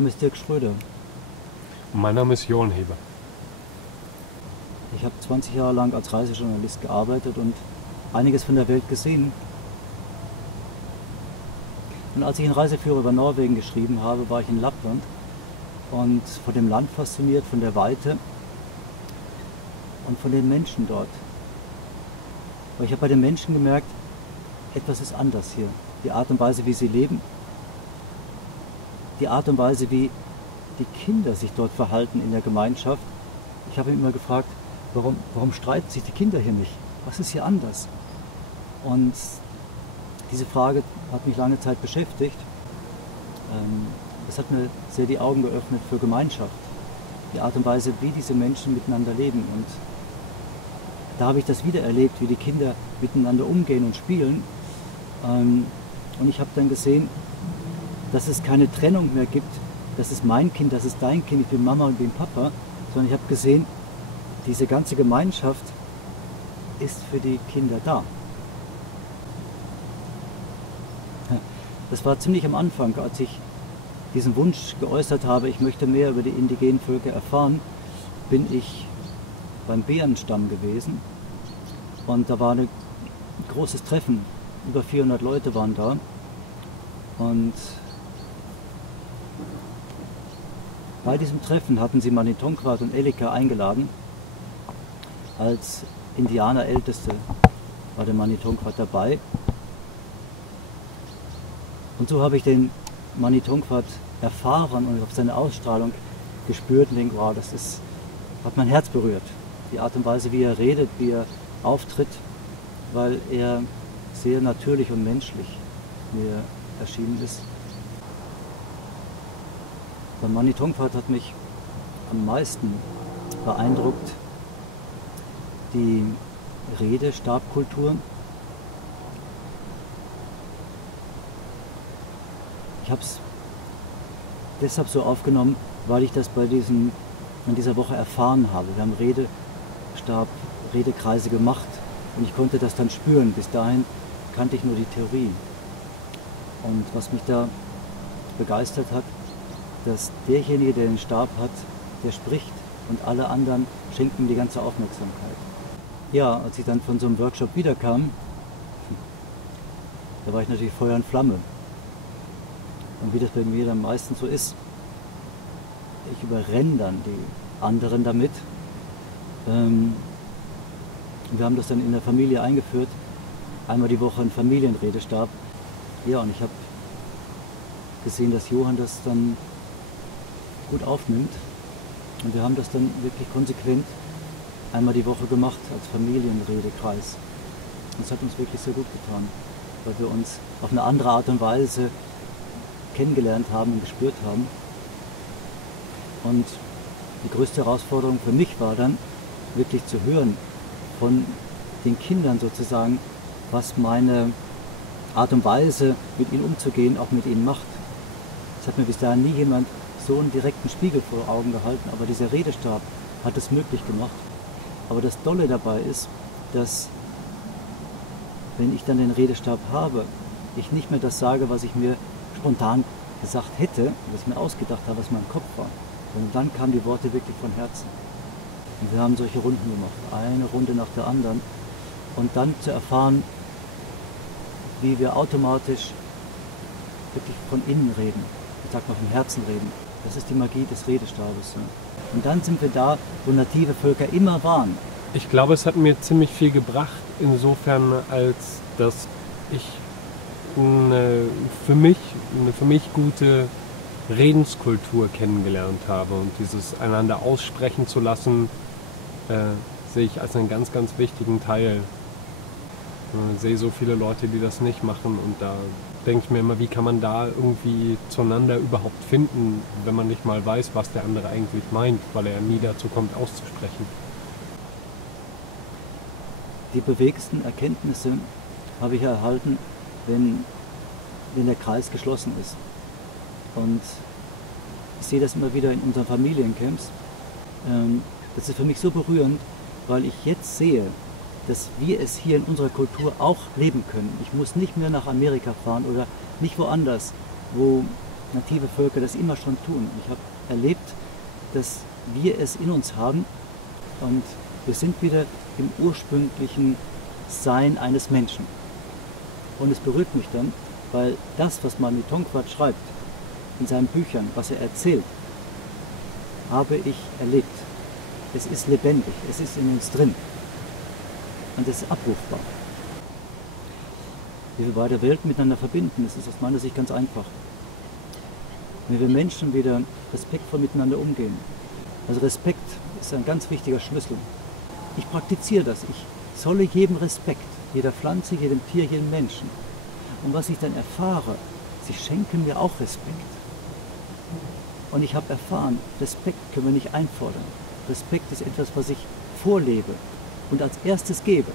Name ist Dirk Schröder. Mein Name ist Johann Heber. Ich habe 20 Jahre lang als Reisejournalist gearbeitet und einiges von der Welt gesehen. Und als ich einen Reiseführer über Norwegen geschrieben habe, war ich in Lappland und von dem Land fasziniert, von der Weite und von den Menschen dort. Aber ich habe bei den Menschen gemerkt, etwas ist anders hier. Die Art und Weise, wie sie leben, die Art und Weise, wie die Kinder sich dort verhalten in der Gemeinschaft. Ich habe ihn immer gefragt, warum streiten sich die Kinder hier nicht? Was ist hier anders? Und diese Frage hat mich lange Zeit beschäftigt. Das hat mir sehr die Augen geöffnet für Gemeinschaft. Die Art und Weise, wie diese Menschen miteinander leben. Und da habe ich das wieder erlebt, wie die Kinder miteinander umgehen und spielen. Und ich habe dann gesehen, dass es keine Trennung mehr gibt. Das ist mein Kind, das ist dein Kind, ich bin Mama und bin Papa. Sondern ich habe gesehen, diese ganze Gemeinschaft ist für die Kinder da. Das war ziemlich am Anfang, als ich diesen Wunsch geäußert habe, ich möchte mehr über die indigenen Völker erfahren, bin ich beim Bärenstamm gewesen und da war ein großes Treffen, über 400 Leute waren da und bei diesem Treffen hatten sie Manitonkwat und Elika eingeladen. Als Indianerälteste war der Manitonkwat dabei. Und so habe ich den Manitonkwat erfahren und auf seine Ausstrahlung gespürt und denke, wow, hat mein Herz berührt. Die Art und Weise, wie er redet, wie er auftritt, weil er sehr natürlich und menschlich mir erschienen ist. Beim Manitonkwat hat mich am meisten beeindruckt die Redestabkultur. Ich habe es deshalb so aufgenommen, weil ich das in dieser Woche erfahren habe. Wir haben Redekreise gemacht und ich konnte das dann spüren. Bis dahin kannte ich nur die Theorie. Und was mich da begeistert hat, dass derjenige, der den Stab hat, der spricht und alle anderen schenken ihm die ganze Aufmerksamkeit. Ja, als ich dann von so einem Workshop wiederkam, da war ich natürlich Feuer und Flamme. Und wie das bei mir dann meistens so ist, ich überrenne dann die anderen damit. Wir haben das dann in der Familie eingeführt, einmal die Woche einen Familienredestab. Ja, und ich habe gesehen, dass Johann das dann gut aufnimmt. Und wir haben das dann wirklich konsequent einmal die Woche gemacht als Familienredekreis. Und es hat uns wirklich sehr gut getan, weil wir uns auf eine andere Art und Weise kennengelernt haben und gespürt haben. Und die größte Herausforderung für mich war dann, wirklich zu hören von den Kindern sozusagen, was meine Art und Weise, mit ihnen umzugehen, auch mit ihnen macht. Es hat mir bis dahin nie jemand so einen direkten Spiegel vor Augen gehalten, aber dieser Redestab hat es möglich gemacht. Aber das Dolle dabei ist, dass, wenn ich dann den Redestab habe, ich nicht mehr das sage, was ich mir spontan gesagt hätte, was ich mir ausgedacht habe, was in meinem Kopf war. Und dann kamen die Worte wirklich von Herzen. Und wir haben solche Runden gemacht, eine Runde nach der anderen. Und dann zu erfahren, wie wir automatisch wirklich von innen reden, ich sag mal vom Herzen reden. Das ist die Magie des Redestabes. Und dann sind wir da, wo native Völker immer waren. Ich glaube, es hat mir ziemlich viel gebracht, insofern, als dass ich eine für mich gute Redenskultur kennengelernt habe. Und dieses einander aussprechen zu lassen, sehe ich als einen ganz, ganz wichtigen Teil. Ich sehe so viele Leute, die das nicht machen, und da denke ich mir immer, wie kann man da irgendwie zueinander überhaupt finden, wenn man nicht mal weiß, was der andere eigentlich meint, weil er nie dazu kommt, auszusprechen. Die bewegsten Erkenntnisse habe ich erhalten, wenn der Kreis geschlossen ist. Und ich sehe das immer wieder in unseren Familiencamps. Das ist für mich so berührend, weil ich jetzt sehe, dass wir es hier in unserer Kultur auch leben können. Ich muss nicht mehr nach Amerika fahren oder nicht woanders, wo native Völker das immer schon tun. Ich habe erlebt, dass wir es in uns haben und wir sind wieder im ursprünglichen Sein eines Menschen. Und es berührt mich dann, weil das, was Manmi Tongvat schreibt, in seinen Büchern, was er erzählt, habe ich erlebt. Es ist lebendig, es ist in uns drin und es ist abrufbar. Wie wir beide Welten miteinander verbinden, das ist aus meiner Sicht ganz einfach. Wenn wir Menschen wieder respektvoll miteinander umgehen. Also Respekt ist ein ganz wichtiger Schlüssel. Ich praktiziere das. Ich zolle jedem Respekt, jeder Pflanze, jedem Tier, jedem Menschen. Und was ich dann erfahre, sie schenken mir auch Respekt. Und ich habe erfahren, Respekt können wir nicht einfordern. Respekt ist etwas, was ich vorlebe und als erstes gebe.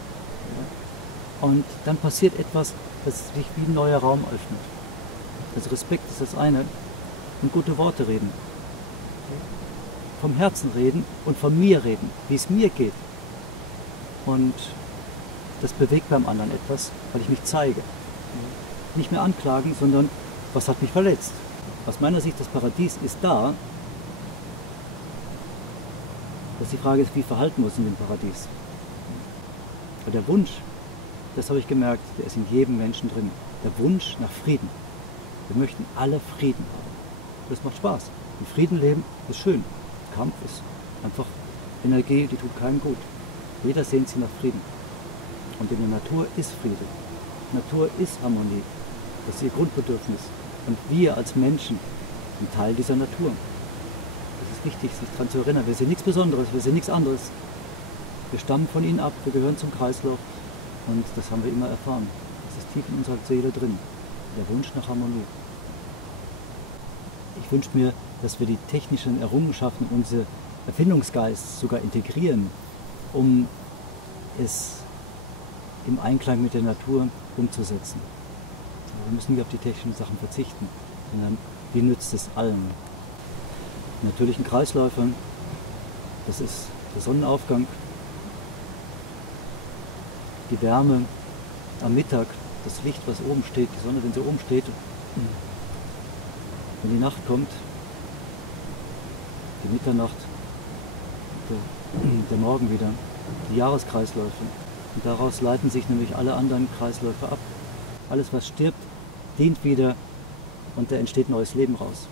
Und dann passiert etwas, das sich wie ein neuer Raum öffnet. Also Respekt ist das eine. Und gute Worte reden. Vom Herzen reden und von mir reden, wie es mir geht. Und das bewegt beim anderen etwas, weil ich mich zeige. Nicht mehr anklagen, sondern was hat mich verletzt. Aus meiner Sicht, das Paradies ist da. Dass die Frage ist, wie verhalten wir uns in dem Paradies. Aber der Wunsch, das habe ich gemerkt, der ist in jedem Menschen drin. Der Wunsch nach Frieden. Wir möchten alle Frieden haben. Das macht Spaß. Im Frieden leben ist schön. Kampf ist einfach Energie, die tut keinem gut. Jeder sehnt sich nach Frieden. Und in der Natur ist Friede. Natur ist Harmonie. Das ist ihr Grundbedürfnis. Und wir als Menschen sind Teil dieser Natur. Das ist wichtig, sich daran zu erinnern. Wir sind nichts Besonderes, wir sind nichts anderes. Wir stammen von ihnen ab, wir gehören zum Kreislauf. Und das haben wir immer erfahren. Das ist tief in unserer Seele drin. Der Wunsch nach Harmonie. Ich wünsche mir, dass wir die technischen Errungenschaften und unseren Erfindungsgeist sogar integrieren, um es im Einklang mit der Natur umzusetzen. Wir müssen nicht auf die technischen Sachen verzichten, sondern wie nützt es allen? Natürlichen Kreisläufern, das ist der Sonnenaufgang, die Wärme am Mittag, das Licht, was oben steht, die Sonne, wenn sie oben steht, wenn die Nacht kommt, die Mitternacht, der Morgen wieder, die Jahreskreisläufe. Und daraus leiten sich nämlich alle anderen Kreisläufe ab. Alles, was stirbt, dient wieder und da entsteht neues Leben raus.